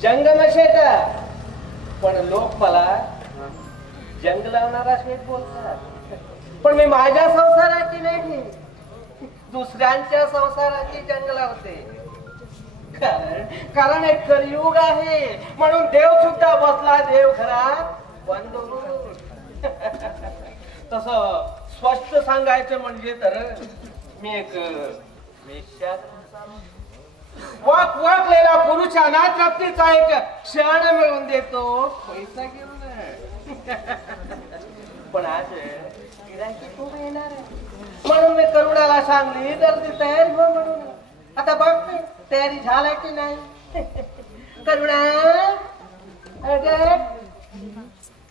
जंगम शेत पण लोक मला जंग लावणारा शेत बोलतात. पण मी माझ्या संसाराची नाही, दुसऱ्यांच्या संसाराची जंग लावते. कारण एक कलियुग आहे म्हणून देव सुद्धा बसला देव घरात बंद. तस स्पष्ट सांगायचं म्हणजे तर मी एक वाकलेला पुरुषांना तृप्तीचा एक क्षण मिळवून देतो, पैसा घेऊन. पण आज गिरायकी खूप येणार आहे म्हणून मी करुणाला सांगली तर ती तयारी हो म्हणून. आता बघ मी तयारी झालाय की नाही. करुणा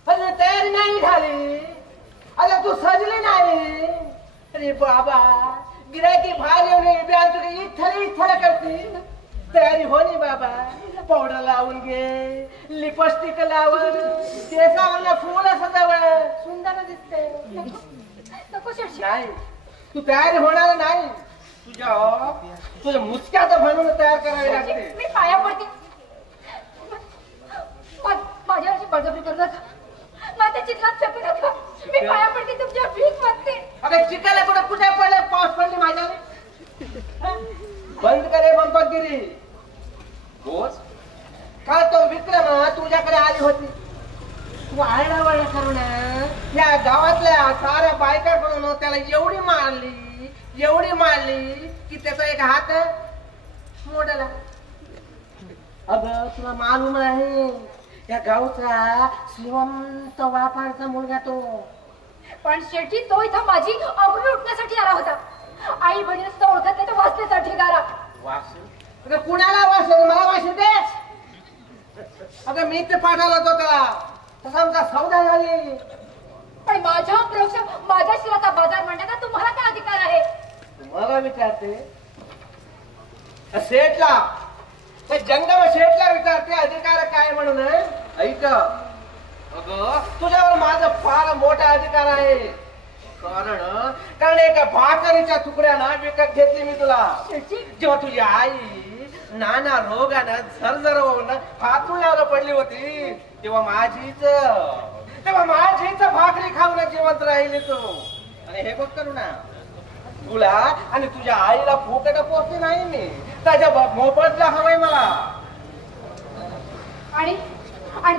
अरे तयारी नाही झाली, अरे तू सजली नाही. अरे बाबा गिरायकी बाहेर येऊन तुझी इथ्थल करते. तयारी हो नाही बाबा. पावडर लावून घे, लिपस्टिक लावून, केसावरला फुल सजावं, सुंदर दिसते. नाही तू तयारी होणार नाही. तुझ्या मुसक्याचं म्हणून तयार करावी लागते. मी पाया पडते, माझ्यावरची बळजबरी करू नका, माझ्या चिखलात फेकू नका. मी पाया पडते, तुमच्या भीक मागते. अगं चिकायला कुठे पडले, पाऊस पडली माझ्याने. बंद करे बंपगिरी. बोस का तो विक्रमा तुझ्याकडे आली होती. तू आरडावळ करून या गावातल्या साऱ्या बायकाकडून त्याला एवढी मारली की त्याचा एक हात मोडला. अगं तुला मालूम आहे या गावचा श्रीमंत व्यापारचा मुलगा तो. पण शेठी तो इथं माझी अब्रू लुटण्यासाठी आला होता. आई बहिणी सुद्धा ओळखत नाही, तो वाचण्याचा ठिकारा. अगं कुणाला वास मला वास येते. अगं मी ते पाठवलं होतो त्याला, तसा आमचा सौदा झाली. पण माझ्या शिराचा बाजार म्हणण्याचा तुम्हाला काय अधिकार आहे. तुम्हाला विचारते शेठला, त्या जंगम शेठला विचारते अधिकार काय म्हणून. ऐक अगं तुझ्यावर माझा फार मोठा अधिकार आहे. कारण एका भाकरीच्या तुकड्याला विकत घेतली मी तुला. जेव्हा तुझी आई नाना रोगानं झरझर होऊन हातुळ्यावर पडली होती तेव्हा माझीच भाकरी खाऊन जिवंत राहिली तू. आणि हे बघ करू ना, तुला आणि तुझ्या आईला फुकट पोचली नाही मी, त्याच्या मोबदला हवाय मला. आणि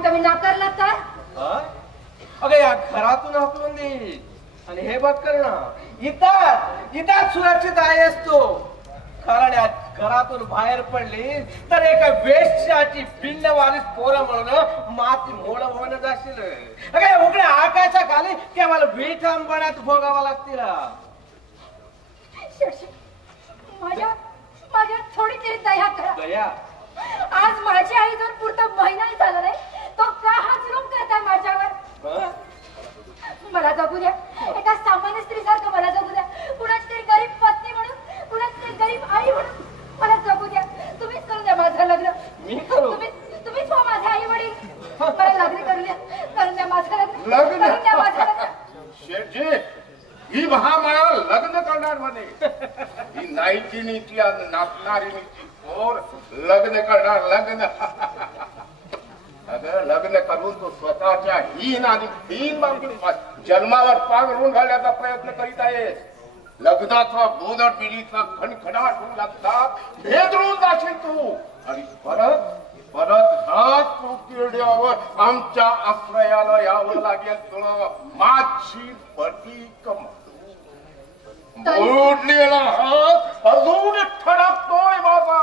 तुम्ही नाकारलात काय. अगं या घरातून हकलून दे. आणि हे बघ करणं इथं सुरक्षित आहेस तू. कारण या घरातून बाहेर पडली तर एका वेश्याची बिनवारीस पोरं म्हणून माती मोड होणं जाशील. अगं उघड्या आकाशा खाली केवळ विठंबण्यात भोगावा लागतील. माझ्या थोडी तरी दया करा. आज माझी आई जर पुरता महिना झाला नाही तो का हा जुलूम करताय माझ्यावर. मला जगू द्या, एका सामान्य स्त्रीसारखं मला जगू द्या. कुणाची तरी गरीब पत्नी म्हणून, कुणाची तरी गरीब आई म्हणून मला जगू द्या. तुम्हीच करून द्या माझं लग्न. तुम्हीच हो माझे आई वडील. मला लग्न करून द्या माझं लग्न. शेठजी ही महामाया लग्न करणार म्हणे. ही नाईची नीती नाचणारी नीती पोर लग्न करणार. अगं लग्न करून तो स्वतःच्या हीन आणि दीन जन्मावर पांघरून घालण्याचा प्रयत्न करीत आहे. लग्नाचा बोदर पिढीचा खणखणाट होऊ लागता भेदळून जाशील तू. आणि परत हात किरड्यावर आमच्या आश्रयाला यावं लागेल तुला. माझी पटीक मोडलेला हात अजून ठणकतोय माझा.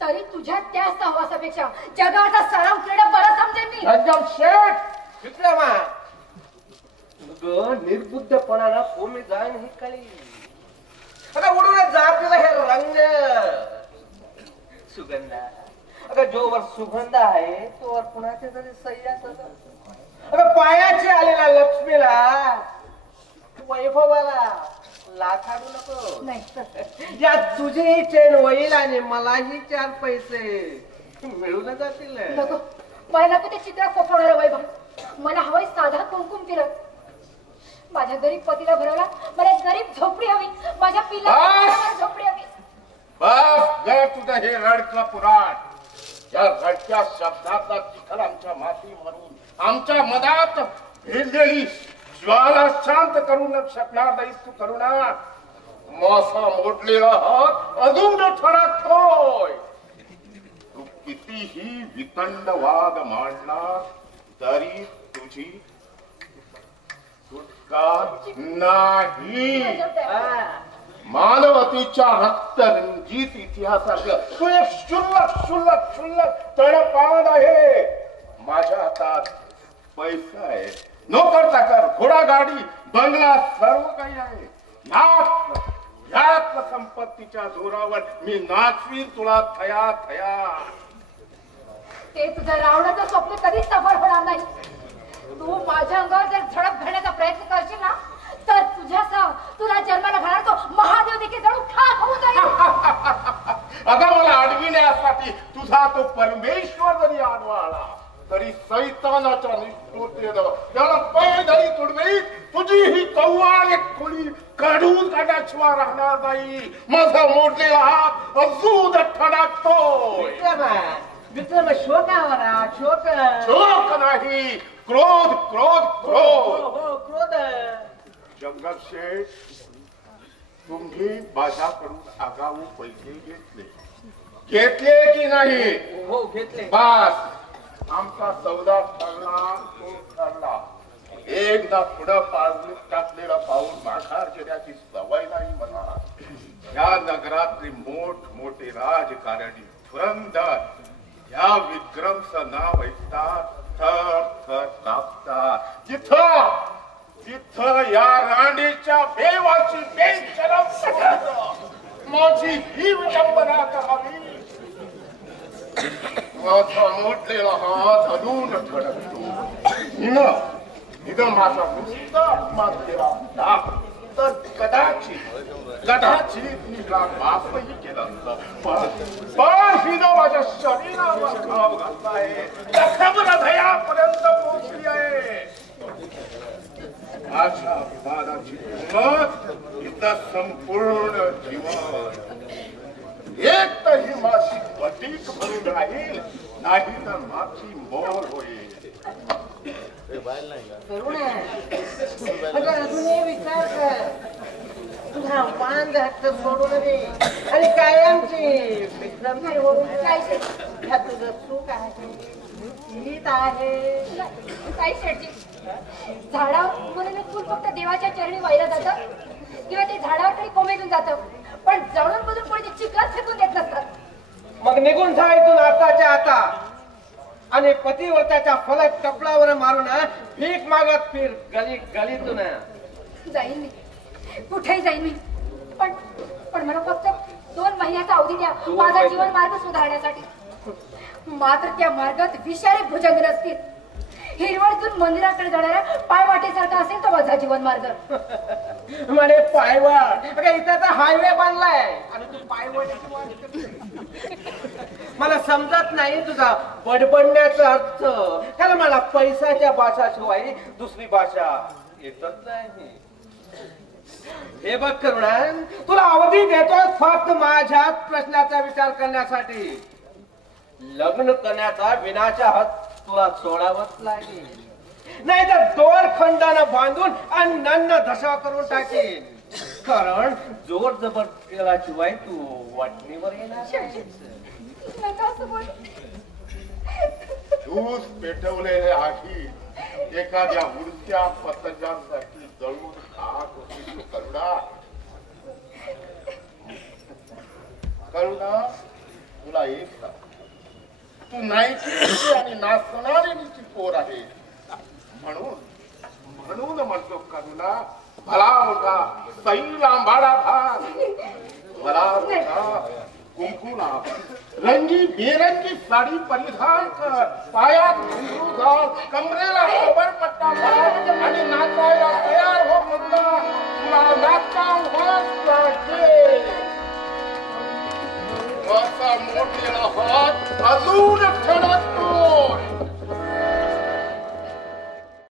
तरी तुझ्या त्या सहवासापेक्षा जगाचा सराव केलं बरं समजेल मी. एकदम शेठ विक्रमा निर्बुद्धपणाला कोमी जाण ही कळी. अगं उडून जातीला हे रंग सुगंधा. अगं जोवर सुगंध आहे तोवर कुणाचे तरी सह्यास. अगं पायाची आलेला लक्ष्मीला वैभवाला लाथाडू नको. नाही या तुझी चेन होईल आणि मलाही 4 पैसे मिळून जातील. नको मला नको ते चित्र फोफवणारं वैभव. मला हवंय साधा कुंकुम तिलक. माझ्या गरीब पतीला भरवला मला एक गरीब झोपडी हवी. माझ्या पिल्ला झोपडी हवी. बस तुझं हे रडकं पुराण. या रडक्या शब्दाचा चिखल आमच्या माती मारून आमच्या मनात भिडलेली ज्वाला शांत करू न शकणार नाहीस तू करुणा. माझा मोडलेला हात अजून ठणकतोय. तू कितीही वितंड वाद मांडला तरी तुझी सुटका नाही. मानवतेच्या रक्तरंजित इतिहासातलं तू एक क्षुल्लक तळपान आहे. माझ्या हातात पैसा आहे, नोकर चाकर, घोडागाडी, बंगला सर्व काही आहे. ह्याच संपत्तीच्या जोरावर मी नाचवीन तुला थया थया. ते तुझं रावणाचं स्वप्न कधीच सफल होणार नाही. तू माझ्या अंगावर जर झडप घालण्याचा प्रयत्न करशील ना तर तुझ्यासह तुला जन्माला घालणार तो महादेव देखील जणू ठाक होऊन जाईल. अगं मला अडविण्यासाठी तुझा तो परमेश्वर जरी आडवा आला तरी सैतानाच्या निष्ठुरतेनं त्याला पैदळी तुडवी तुझी ही कव्वाल एक खोली काढून काढण्याशिवाय राहणार नाही. माझा मोडलेला हात अजून ठणकतोय. विक्रम शोकावरा शोक नाही, क्रोध क्रोध क्रोध क्रोध. जंगल शेठ, तुम्ही माझ्याकडून आगाऊ पैसे घेतले की नाही? हो घेतले. बस आमचा सौदा ठरला. एकदा पुढं पाऊल टाकलेला पाऊल माघार घेण्याची सवय नाही मला. या नगरातले मोठमोठे राजकारणी धुरंधर या विक्रमचं नाव ऐकतात थर थर कापतात. जिथं या राणीच्या बेवाची बेशरम माझी ही विडंबना करावी. माझा मोडलेला हात अजून ठणकतो. हिनं माझा नुसता अपमान केला असता तर कदाचित तिला माफही केलं असतं. पण हिनं माझ्या शरीरावर घाव घातला आहे, जखम हृदयापर्यंत पोहोचली आहे. माझ्या अभिमानाची किंमत इथं संपूर्ण जीवन. एक तर ही माझी पटीक भरून राहील, नाही तर माझी मोल होईल. अजूनही विचार कर. तुझा मान हक्क सोडू नये आणि कायमची विक्रमची होऊन ह्या तुझं सुख आहे, हित आहे. काही शेटजी, झाडावर म्हणून फुल फक्त देवाच्या चरणी वाहिलं जातं किंवा ते झाडावर तरी कोमेजून जातं, पण जळून मधून कोणी ते चिखलात फेकून देत नसतात. मग निघून जा इथून आताच्या आता आणि पतिव्रताच्या फलक कपडावर मारून भीक मागत फिर गलीतून. जाईन मी, कुठेही जाईन मी, पण मला फक्त 2 महिन्याचा अवधी द्या माझा जीवन मार्ग सुधारण्यासाठी. मात्र त्या मार्गात विषारी भुजंग नसतील. हिरवळतून मंदिराकडे जाणाऱ्या पायवाटेसारखा असेल तो माझा जीवन मार्ग. म्हणे पायवाट, इथं तर हायवे बांधलाय आणि तू पायवाटेची वाट करते. मला समजत नाही तुझा बडबडण्याचा अर्थ. कारण मला पैशाच्या भाषाशिवाय दुसरी भाषा येतच नाही. हे बघ करुणा, तुला अवधी देतोय फक्त माझ्या प्रश्नाचा विचार करण्यासाठी. लग्न करण्याचा विनाचा हक्क तुला सोडावंच लागेल, नाही तर दोरखंडानं बांधून आणि नन्न धसा करून टाकेन. कारण जोर जबर केल्याशिवाय तू वाटणीवर येणार. दूध पेटवलेले आधी एखाद्या उडत्या पतंगासाठी जळून खात होती करुणा. तुला एक सांग, तू नाहीची आणि नाचणारी पोर आहे. म्हणून म्हणतो करुणा, भला मोठा सैल आंबाडा भाग, भला मोठा कुंकुना रंगी बेरंगी साडी परिधान कर, पायात घुंगरू घाल, कमरेला कमरपट्टा बांध आणि नाचायला तयार हो. म्हणला तुला नाचावंच लागेल. माझा मोठेला हात अजून ठणकतोय.